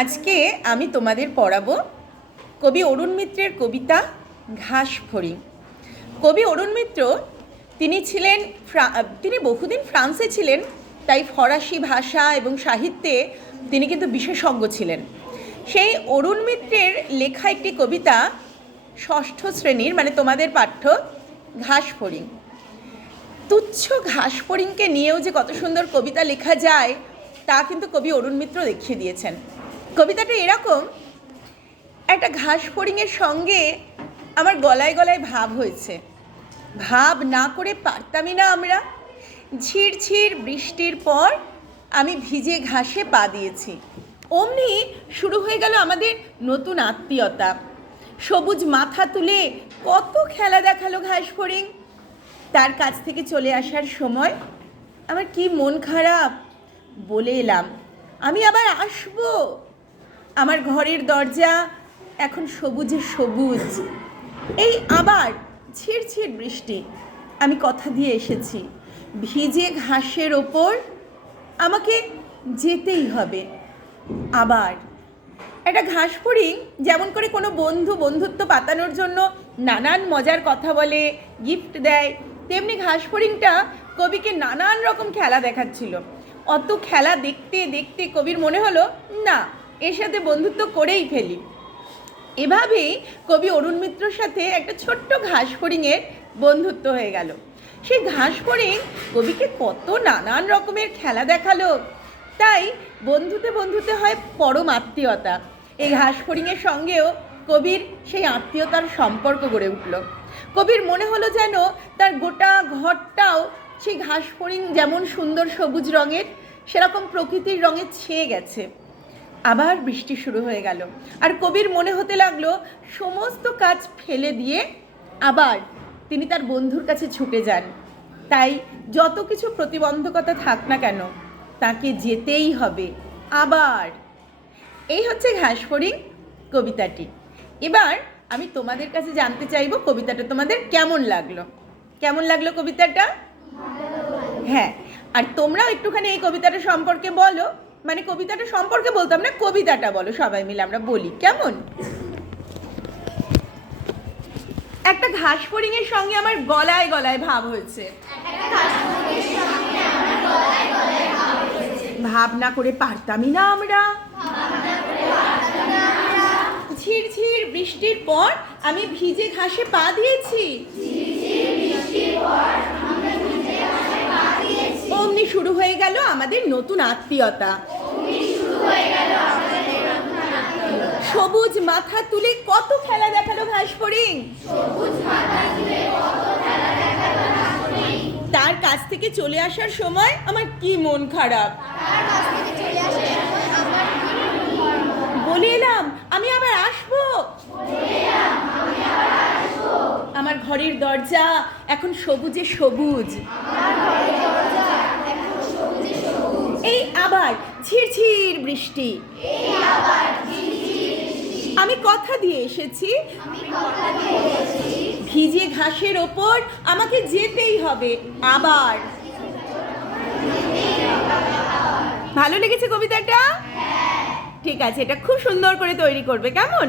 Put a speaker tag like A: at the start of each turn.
A: আজকে আমি তোমাদের পড়াবো কবি অরুণ মিত্রের কবিতা ঘাস ফড়িং কবি অরুণ মিত্র তিনি ছিলেন তিনি বহুদিন ফ্রান্সে ছিলেন, তাই ফরাসি ভাষা এবং সাহিত্যে তিনি কিন্তু বিশেষজ্ঞ ছিলেন। সেই অরুণ মিত্রের লেখা একটি কবিতা ষষ্ঠ শ্রেণির মানে তোমাদের পাঠ্য ঘাস ফড়িং তুচ্ছ ঘাস ফড়িংকে নিয়েও যে কত সুন্দর কবিতা লেখা যায়, তা কিন্তু কবি অরুণ মিত্র দেখিয়ে দিয়েছেন। কবিতাটা এরকম, একটা ঘাস ফড়িংয়ের সঙ্গে আমার গলায় গলায় ভাব হয়েছে। ভাব না করে পারতামই না আমরা। ঝির ঝির বৃষ্টির পর আমি ভিজে ঘাসে পা দিয়েছি। অমনি শুরু হয়ে গেল আমাদের নতুন আত্মীয়তা। সবুজ মাথা তুলে কত খেলা দেখাল ঘাস ফড়িং। তার কাছ থেকে চলে আসার সময় আমার কি মন খারাপ বলে এলাম। আমি আবার আসব? আমার ঘরের দরজা এখন সবুজে সবুজ। এই আবার ছিড়ছিড় বৃষ্টি। আমি কথা দিয়ে এসেছি। ভিজে ঘাসের ওপর আমাকে যেতেই হবে। আবার একটা ঘাস ফড়িং যেমন করে কোনো বন্ধু বন্ধুত্ব পাতানোর জন্য নানান মজার কথা বলে গিফট দেয়, তেমনি ঘাস ফড়িংটা কবিকে নানান রকম খেলা দেখাচ্ছিল। অত খেলা দেখতে দেখতে কবির মনে হলো, না এর সাথে বন্ধুত্ব করেই ফেলি। এভাবেই কবি অরুণ মিত্রর সাথে একটা ছোট্ট ঘাস ফড়িংয়ের বন্ধুত্ব হয়ে গেল। সেই ঘাস ফড়িং কবিকে কত নানান রকমের খেলা দেখাল। তাই বন্ধুতে বন্ধুতে হয় পরম আত্মীয়তা। এই ঘাস ফড়িংয়ের সঙ্গেও কবির সেই আত্মীয়তার সম্পর্ক গড়ে উঠল। কবির মনে হলো যেন তার গোটা ঘরটাও সেই ঘাস ফড়িং যেমন সুন্দর সবুজ রঙের, সেরকম প্রকৃতির রঙে ছেয়ে গেছে। আবার বৃষ্টি শুরু হয়ে গেল। আর কবির মনে হতে লাগল, সমস্ত কাজ ফেলে দিয়ে আবার তিনি তার বন্ধুর কাছে ছুটে যান। তাই যত কিছু প্রতিবন্ধকতা থাক না কেন, তাকে যেতেই হবে। আবার এই হচ্ছে ঘাসফড়িং কবিতাটি। এবার আমি তোমাদের কাছে জানতে চাইব কবিতাটা তোমাদের কেমন লাগল? কেমন লাগল কবিতাটা? হ্যাঁ আর তোমরাও একটুখানি এই কবিতাটা সম্পর্কে বলো। মানে কবিতাটা সম্পর্কে বলতাম না, কবিতাটা বলো সবাই মিলে, আমরা বলি। কেমন? একটা ঘাস এর সঙ্গে আমার গলায় গলায় ভাব হয়েছে। ভাব না করে পারতামই না আমরা। ঝিরঝির বৃষ্টির পর আমি ভিজে ঘাসে পা দিয়েছি। অমনি শুরু হয়ে গেল আমাদের নতুন আত্মীয়তা। সবুজ মাথা তুলে কত খেলা দেখাল ঘাস ফড়িং তার কাছ থেকে চলে আসার সময় আমার কি মন খারাপ? বলে এলাম, আমি আবার আসব? আমার ঘরের দরজা এখন সবুজে সবুজ। এই আবার ঝিরঝির বৃষ্টি। আমি কথা দিয়ে এসেছি। ভিজে ঘাসের ওপর আমাকে যেতেই হবে, আবার। ভালো লেগেছে কবিতাটা? ঠিক আছে, এটা খুব সুন্দর করে তৈরি করবে, কেমন?